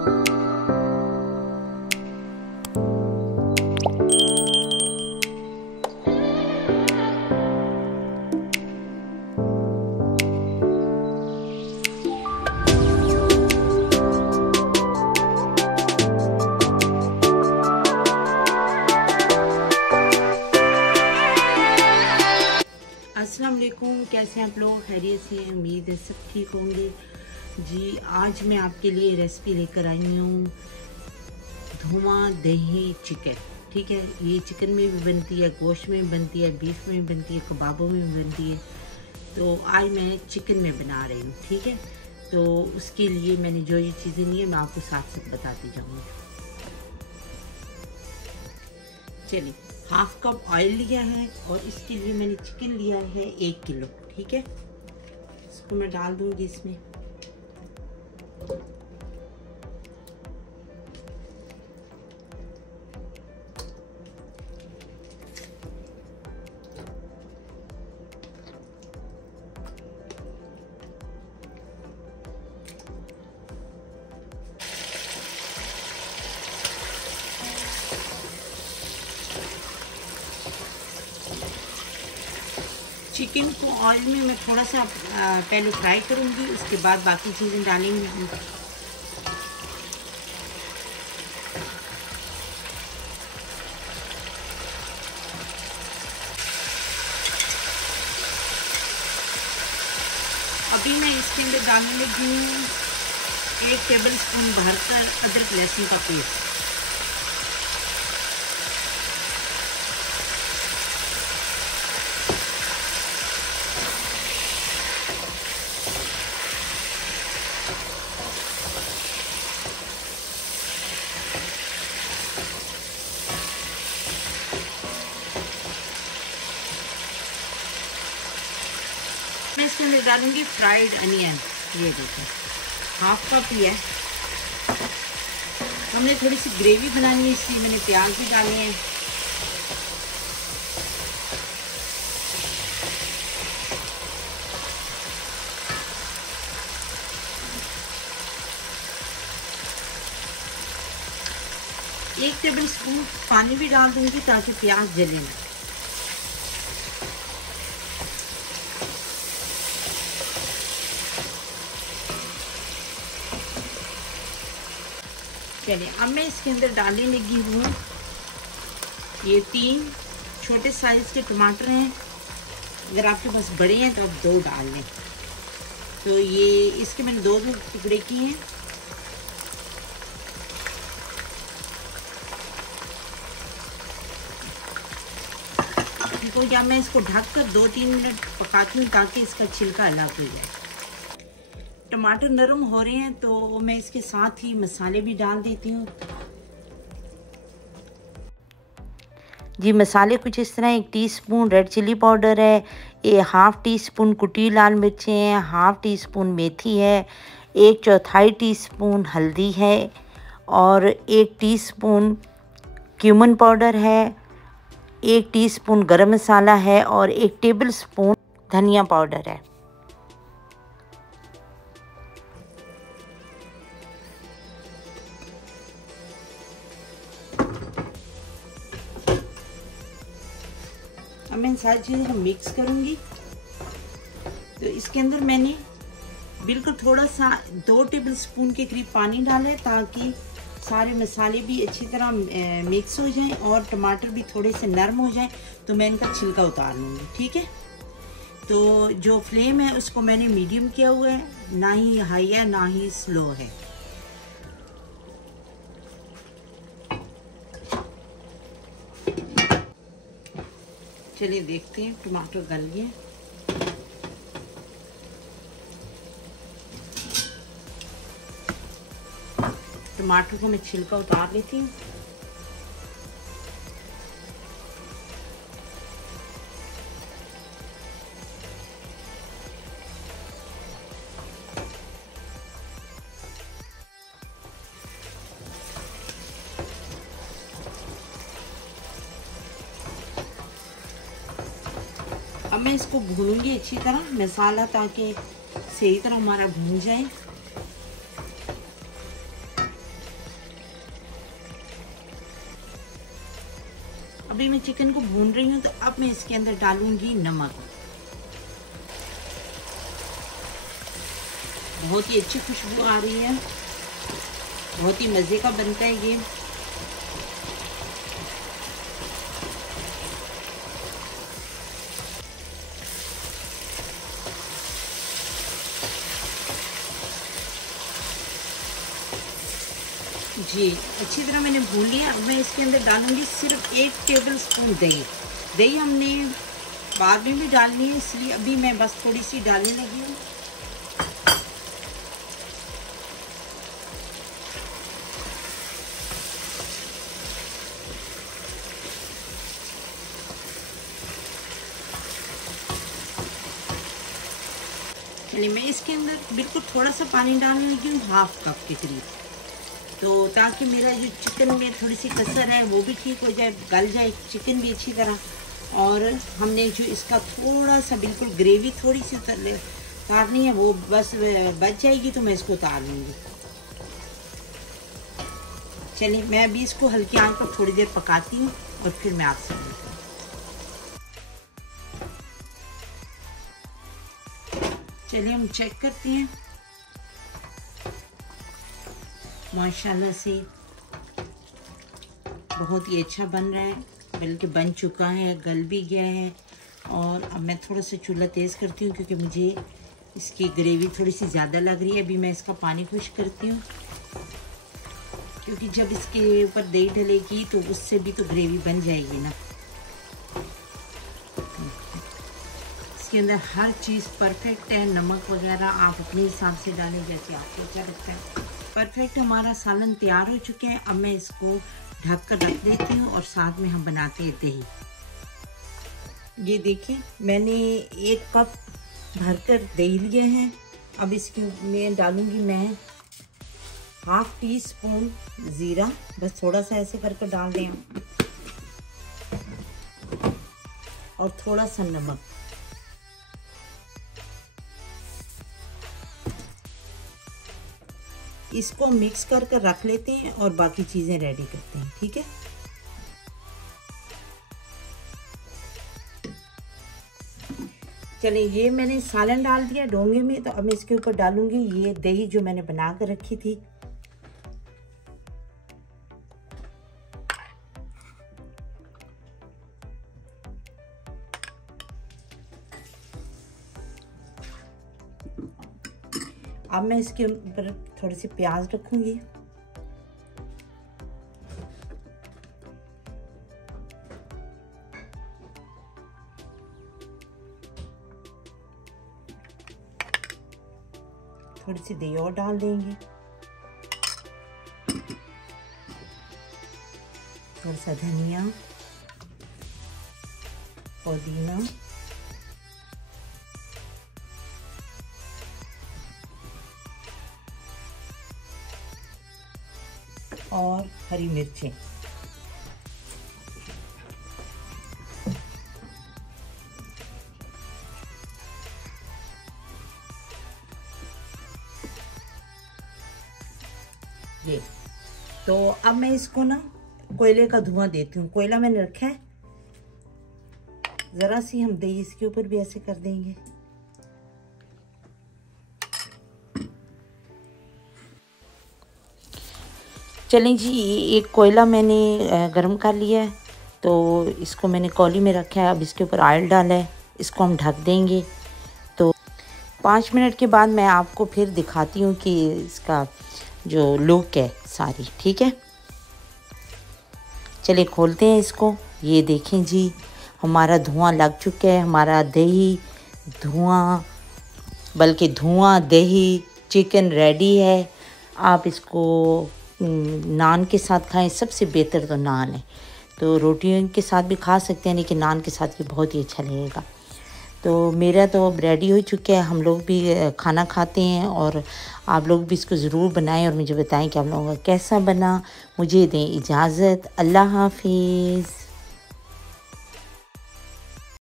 अस्सलाम वालेकुम, कैसे हैं आप लोग? खैरियत से हैं? उम्मीद है सब ठीक होंगे जी। आज मैं आपके लिए रेसिपी लेकर आई हूँ धुआं दही चिकन। ठीक है, ये चिकन में भी बनती है, गोश्त में भी बनती है, बीफ में भी बनती है, कबाबों में भी बनती है। तो आज मैं चिकन में बना रही हूँ। ठीक है, तो उसके लिए मैंने जो ये चीज़ें ली हैं मैं आपको साथ साथ बताती जाऊँगी। चलिए, हाफ कप ऑयल लिया है और इसके लिए मैंने चिकन लिया है 1 किलो। ठीक है, इसको मैं डाल दूंगी इसमें। चिकन को ऑयल में मैं थोड़ा सा पहले फ्राई करूंगी, उसके बाद बाकी चीज़ें डालेंगी। अभी मैं इसके अंदर डालने लगी 1 टेबल स्पून भरकर अदरक लहसुन का पेस्ट। मैं इसके अंदर डालूंगी फ्राइड अनियन। ये देखो, हाफ कप ही है। हमने थोड़ी सी ग्रेवी बनानी है, इसलिए मैंने प्याज भी डाले हैं। एक टेबल स्पून पानी भी डाल दूंगी ताकि प्याज जले ना। चलिए, अब मैं इसके अंदर डालने लगी हूँ ये 3 छोटे साइज के टमाटर हैं। अगर आपके पास बड़े हैं तो आप 2 डाल लें। तो ये इसके मैंने 2 टुकड़े किए हैं। तो या मैं इसको ढककर 2-3 मिनट पकाती हूँ ताकि इसका छिलका अलग हो जाए। टमाटर नरम हो रहे हैं तो मैं इसके साथ ही मसाले भी डाल देती हूँ जी। मसाले कुछ इस तरह: 1 टीस्पून रेड चिली पाउडर है, 1/2 टीस्पून कुटी लाल मिर्चें हैं, 1/2 टीस्पून मेथी है, 1/4 टीस्पून हल्दी है और 1 टीस्पून क्यूमन पाउडर है, 1 टीस्पून गरम मसाला है और 1 टेबल स्पून धनिया पाउडर है। अब मैं इन सारी चीज़ों को मिक्स करूंगी। तो इसके अंदर मैंने बिल्कुल थोड़ा सा 2 टेबल स्पून के करीब पानी डाला है ताकि सारे मसाले भी अच्छी तरह मिक्स हो जाएं और टमाटर भी थोड़े से नरम हो जाएं। तो मैं इनका छिलका उतार लूँगी। ठीक है, तो जो फ्लेम है उसको मैंने मीडियम किया हुआ है, ना ही हाई है ना ही स्लो है। चलिए देखते हैं, टमाटर गल गए। टमाटर को मैं छिलका उतार लेती हूँ। अब मैं इसको भूनूंगी अच्छी तरह मसाला, ताकि सही तरह हमारा भून जाए। अभी मैं चिकन को भून रही हूँ, तो अब मैं इसके अंदर डालूंगी नमक। बहुत ही अच्छी खुशबू आ रही है, बहुत ही मज़े का बनता है ये। जी अच्छी तरह मैंने भून लिया। अब मैं इसके अंदर डालूंगी सिर्फ 1 टेबल स्पून दही। दही हमने बाद में भी डालनी है, इसलिए अभी मैं बस थोड़ी सी डालने लगी हूँ। चलिए मैं इसके अंदर बिल्कुल थोड़ा सा पानी डालने लगी हूँ, 1/2 कप के करीब, तो ताकि मेरा जो चिकन में थोड़ी सी कसर है वो भी ठीक हो जाए, गल जाए चिकन भी अच्छी तरह। और हमने जो इसका थोड़ा सा बिल्कुल ग्रेवी थोड़ी सी उतारनी है, वो बस बच जाएगी तो मैं इसको उतार लूँगी। चलिए मैं अभी इसको हल्की आंच पर थोड़ी देर पकाती हूँ और फिर मैं आपसे मिलती हूँ। चलिए हम चेक करते हैं। माशाल्लाह से बहुत ही अच्छा बन रहा है, बल्कि बन चुका है, गल भी गया है। और अब मैं थोड़ा सा चूल्हा तेज़ करती हूँ क्योंकि मुझे इसकी ग्रेवी थोड़ी सी ज़्यादा लग रही है। अभी मैं इसका पानी खुश्क करती हूँ, क्योंकि जब इसके ऊपर दही डलेगी तो उससे भी तो ग्रेवी बन जाएगी ना। इसके अंदर हर चीज़ परफेक्ट है, नमक वगैरह आप अपने हिसाब से डालें जैसे आपको अच्छा लगता है। परफेक्ट हमारा सालन तैयार हो चुके हैं। अब मैं इसको ढक कर रख देती हूँ और साथ में हम बनाते हैं दही। ये देखिए मैंने 1 कप भरकर दही लिए हैं। अब इसके में डालूंगी मैं 1/2 टीस्पून ज़ीरा, बस थोड़ा सा ऐसे करके डाल दें, और थोड़ा सा नमक। इसको मिक्स कर कर रख लेते हैं और बाकी चीज़ें रेडी करते हैं, ठीक है। चलिए ये मैंने सालन डाल दिया डोंगे में, तो अब मैं इसके ऊपर डालूंगी ये दही जो मैंने बना कर रखी थी। अब मैं इसके ऊपर थोड़ी सी प्याज रखूंगी। थोड़ी सी दही और डाल देंगे, थोड़ा सा धनिया, पुदीना, और हरी मिर्चें। ये तो अब मैं इसको ना कोयले का धुआं देती हूँ। कोयला मैंने रखा है, जरा सी हम दही इसके ऊपर भी ऐसे कर देंगे। चलें जी, एक कोयला मैंने गरम कर लिया है, तो इसको मैंने कौली में रखा है। अब इसके ऊपर ऑयल डाला है, इसको हम ढक देंगे। तो 5 मिनट के बाद मैं आपको फिर दिखाती हूँ कि इसका जो लुक है सारी, ठीक है। चलिए खोलते हैं इसको। ये देखें जी, हमारा धुआं लग चुका है। हमारा दही धुआं, बल्कि धुआं दही चिकन रेडी है। आप इसको नान के साथ खाएं, सबसे बेहतर तो नान है। तो रोटियों के साथ भी खा सकते हैं, लेकिन नान के साथ भी बहुत ही अच्छा लगेगा। तो मेरा तो अब रेडी हो चुका है। हम लोग भी खाना खाते हैं, और आप लोग भी इसको ज़रूर बनाएं और मुझे बताएं कि आप लोगों का कैसा बना। मुझे दें इजाज़त। अल्लाह हाफिज़।